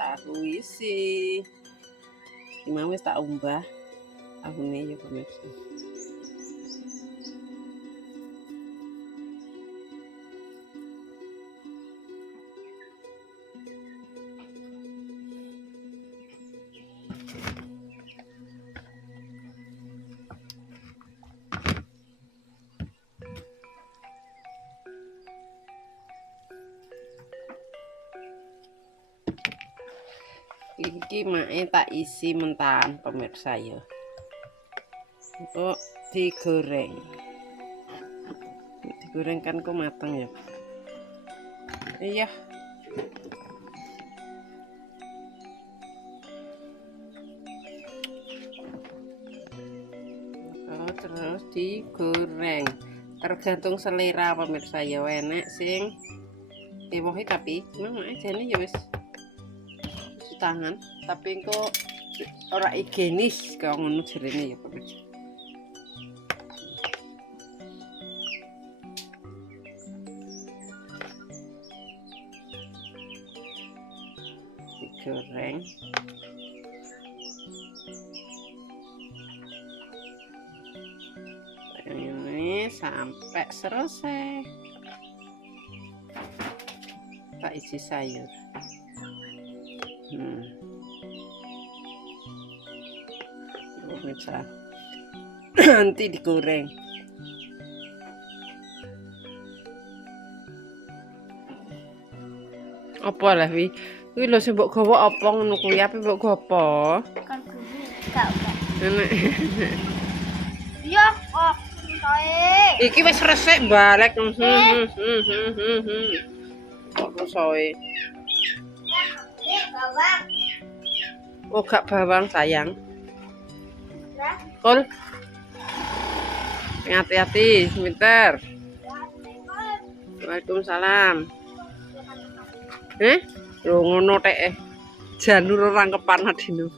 tahu isi. Gimana wis tak umbah tahune ya pemirsa. Iki mae tak isi mentahan pemirsa ya. Kok digoreng. Digoreng kan kok matang ya. Iya. Oh, terus digoreng. Tergantung selera pemirsa ya, enek sing ewohe tapi memang aja nih ya wis tangan tapi kok ora higienis kaya ngono jerene ya pemirsa. Digoreng ini sampai selesai. Tak isi sayur. Pemirsa. Nanti digoreng. Apa lah wi? Kuwi lho sing mbok gawa apa ngono kuwi ape mbok gawa apa? Kan kudu gak udah. Enak. Ya, oh, soe. Iki wis resik balik. Kok soe. Bawang. Oh, gak bawang sayang. Kol. Hati-hati, sebentar. Waalaikumsalam. Lho ngono tek. Janur rangkepan adino.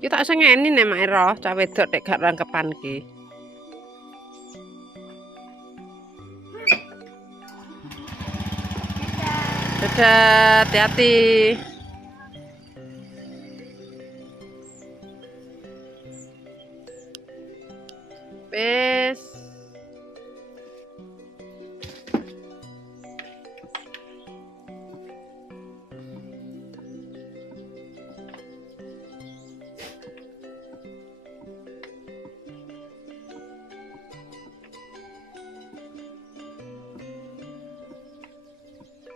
Ki tak sengeni nek mak ero, cah wedok tek gak rangkepan ki. Dadah, hati-hati. Wes.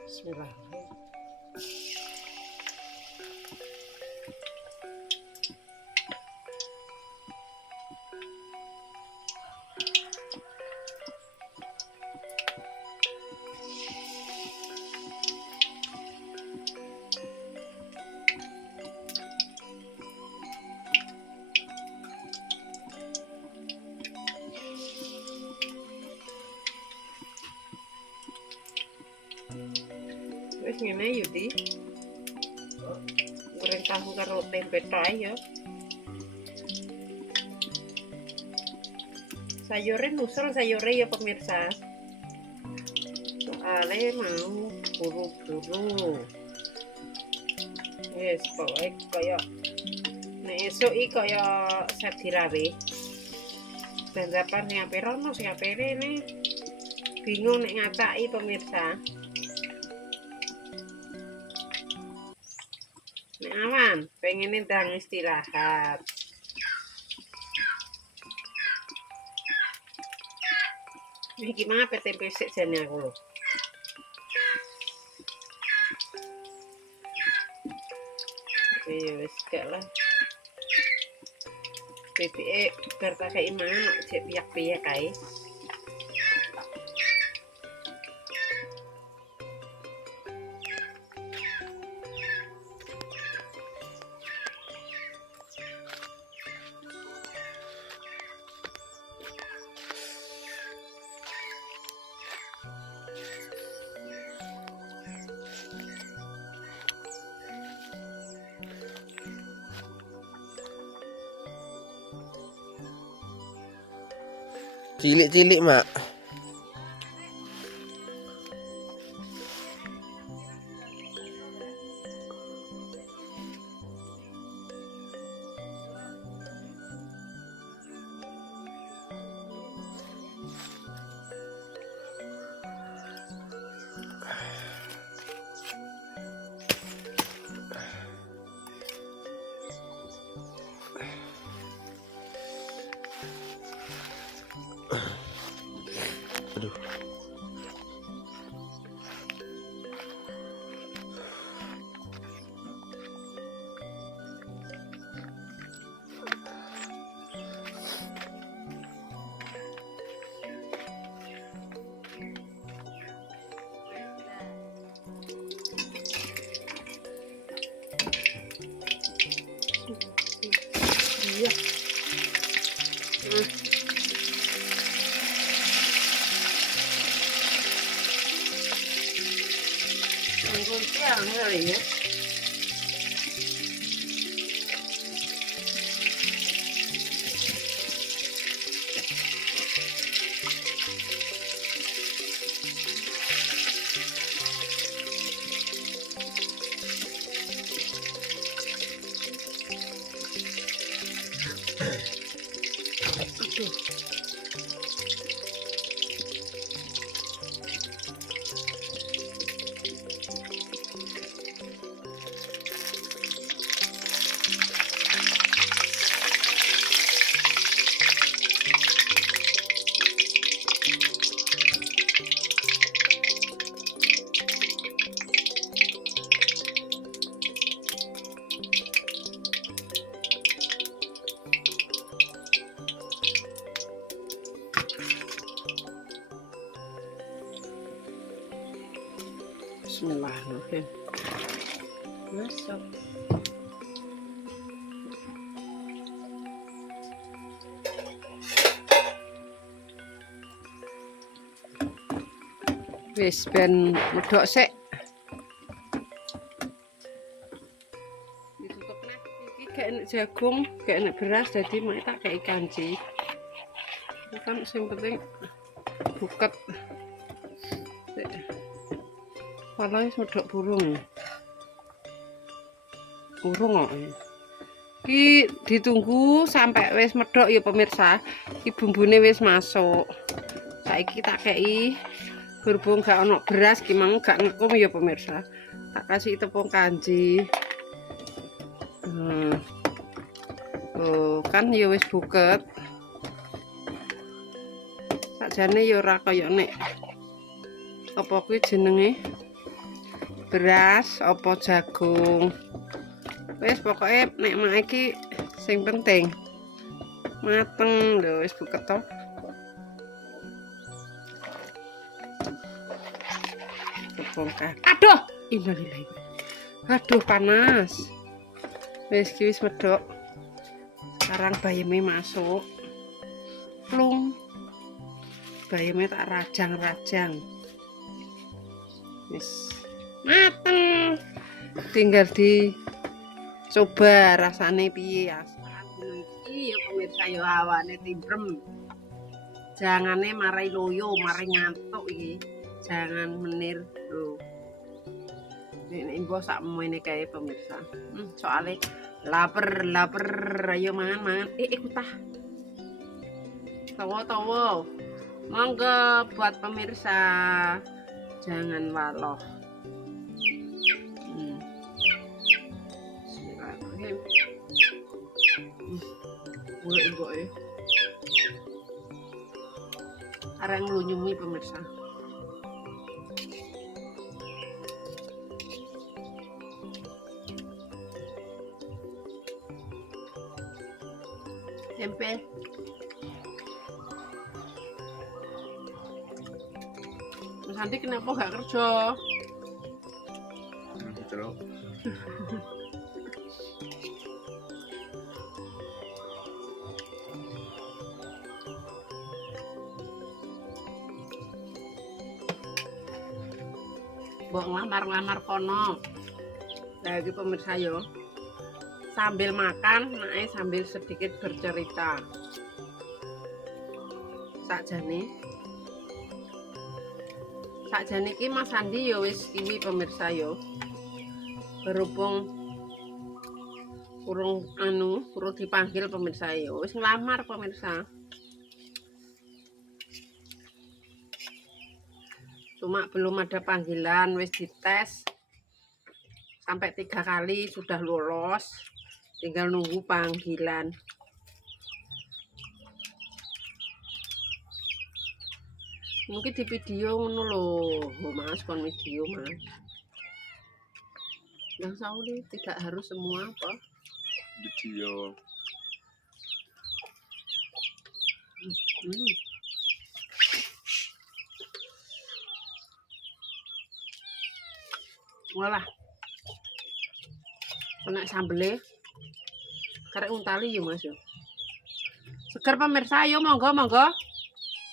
Bismillah. Wis ngene yo di. Goreng tahu karo tempe tok ae ya. Sayure nusul sayure ya pemirsa. Soale mau buru-buru. Yes, pokoknya kaya nek esuk iki kaya sadirawe. Bandapan yang perono sing apere nih. Bingung nek ngacaki pemirsa. Nek awan, pengen ndang istirahat. Ini gimana PT pesek jane aku lho. Ya wis gak lah. PPE bar tak kei mangan cek piyak-piyak kae. Cilik-cilik, Mak. bareng kali ya. Aduh. Bismillahirrahmanirrahim. Masuk. Wis ben medhok sik. Ditutup nek iki gak enak jagung, gak enak beras dadi mak tak kei kanci. Ini kan sing penting buket. Malah wis medhok burung. Burung kok. Iki ditunggu sampai wis medhok ya pemirsa. Iki bumbune wis masuk. Saiki tak kei berhubung gak ono beras ki mang gak ngekum ya pemirsa. Tak kasih tepung kanji. Oh, kan ya wis buket. Sakjane ya ora kaya nek apa kuwi jenenge beras apa jagung. Wis pokoke nek mak iki sing penting mateng lho wis buket to. Aduh, innalillahi. Aduh panas. Wis ki wis medhok. Sekarang bayame masuk. Plung. Bayame tak rajang-rajang. Wis mateng. Tinggal dicoba rasane piye ya. Iki ya pemirsa ya awane timbrem. Jangane marai loyo, marai ngantuk iki. Jangan menir lho. Nek mbok sak mene kae pemirsa. Soalnya lapar, ayo mangan. Ikutah. Tawa. Monggo buat pemirsa. Jangan waloh. Bismillahirrahmanirrahim. Mbok arek nglunyumi pemirsa. Tempe. Mas Andi kenapa gak kerja? Cerok. Mbok ngelamar-ngelamar kono. Lah iki pemirsa yo. Sambil makan, nae sambil sedikit bercerita. Sakjane iki Mas Andi yo wis kiwi pemirsa yo. Berhubung urung dipanggil pemirsa yo, wis ngelamar pemirsa. Cuma belum ada panggilan, wis dites sampai 3 kali sudah lolos. Tinggal nunggu panggilan. Mungkin di video ngono lho, Mas, kon video, Mas. Yang Sauli tidak harus semua apa? Video. Walah. Kena sambele. Karek untali yo Mas yo. Seger pemirsa yo monggo.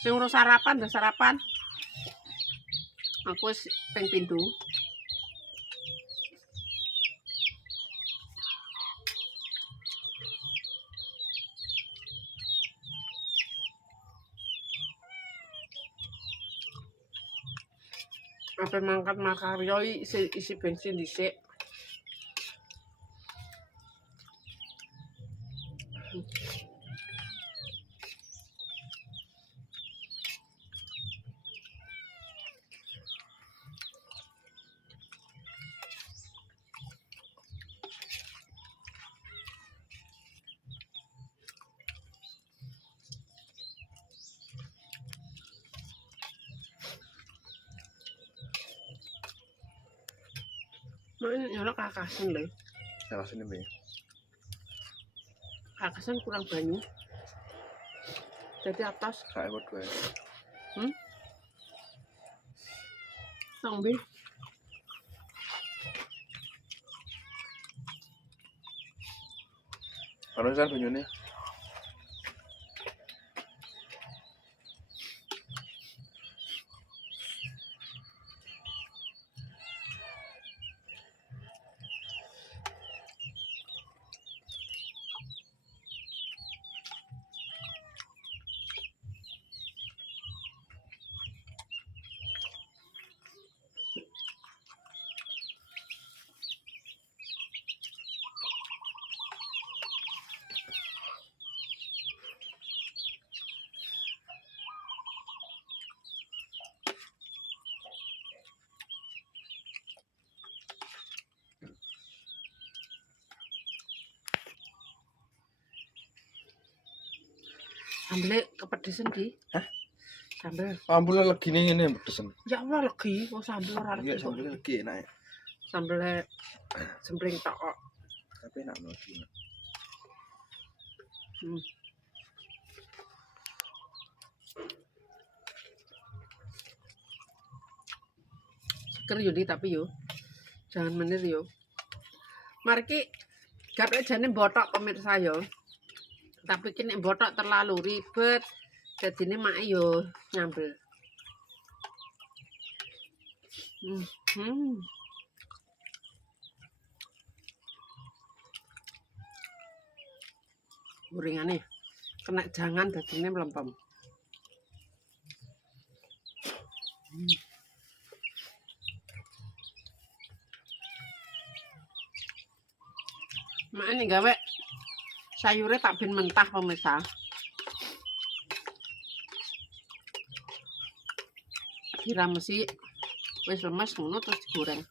Sing urus sarapan dah sarapan. Aku wis ping 7. Apa mangkat makaryo isi bensin dhisik. Main nyala kakasan lho. Salah sini be. Kakasan kurang banyu. Jadi atas Saya buat gue. sambil Ano saan banyune? sambelnya kepedesan di. Hah? Sambel. Ambulnya lagi nih ini pedesan. Ya Allah legi, kok sambel ora Iya legi. sambelnya lagi enak. Ya. Sambelnya sembling tok kok. Tapi enak lagi. Hmm. Seger yo Di, tapi yo jangan menir yo. Mari ki gaplek jane botok pemirsa yo. Tapi ki nek botok terlalu ribet. Jadine mak yo nyambel. Gorengannya kena jangan dagingnya melempem. Mak ini gawe sayurnya tak ben mentah pemirsa. Diramesi wis lemes ngono terus digoreng.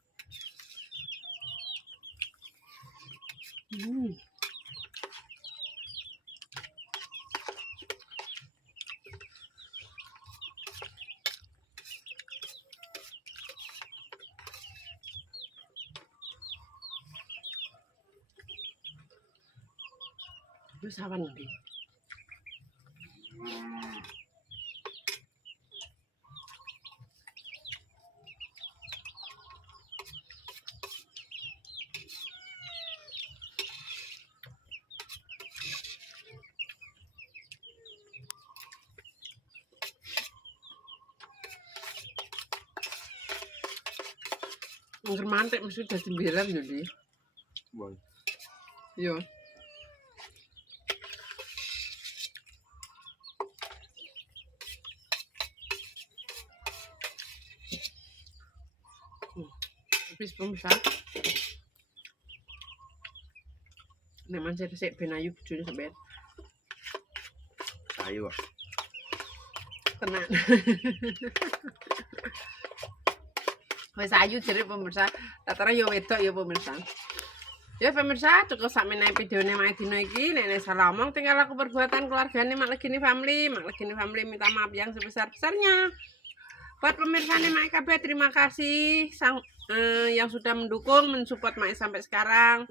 Wis awan ndi? Angger mantek mesti dadi mbilan yo Di. Boy. Yo. Habis pemirsa. Nek mancet sik ben ayu bojone sampean. Ayo. Kena. Wis ayu jere pemirsa. Tatara yo wedok ya pemirsa. Ya pemirsa, cukup sakmene videone Mak Dino iki. Nek salah omong tinggal aku perbuatan keluargane Mak Legini Family. Mak Legini Family minta maaf yang sebesar-besarnya. Buat pemirsa nih Mak KB, terima kasih yang sudah mendukung, mensupport Mak sampai sekarang.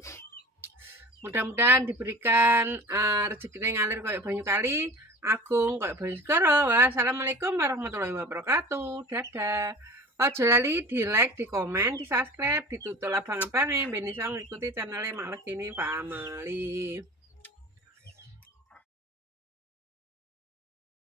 Mudah-mudahan diberikan rezeki ngalir kayak banyu kali, agung kayak banyu segara. Wassalamualaikum warahmatullahi wabarakatuh. Dadah. Ojo lali di like, di komen, di subscribe, ditutul abang-abangnya ben iso ngikuti channelnya Mak Legini Family.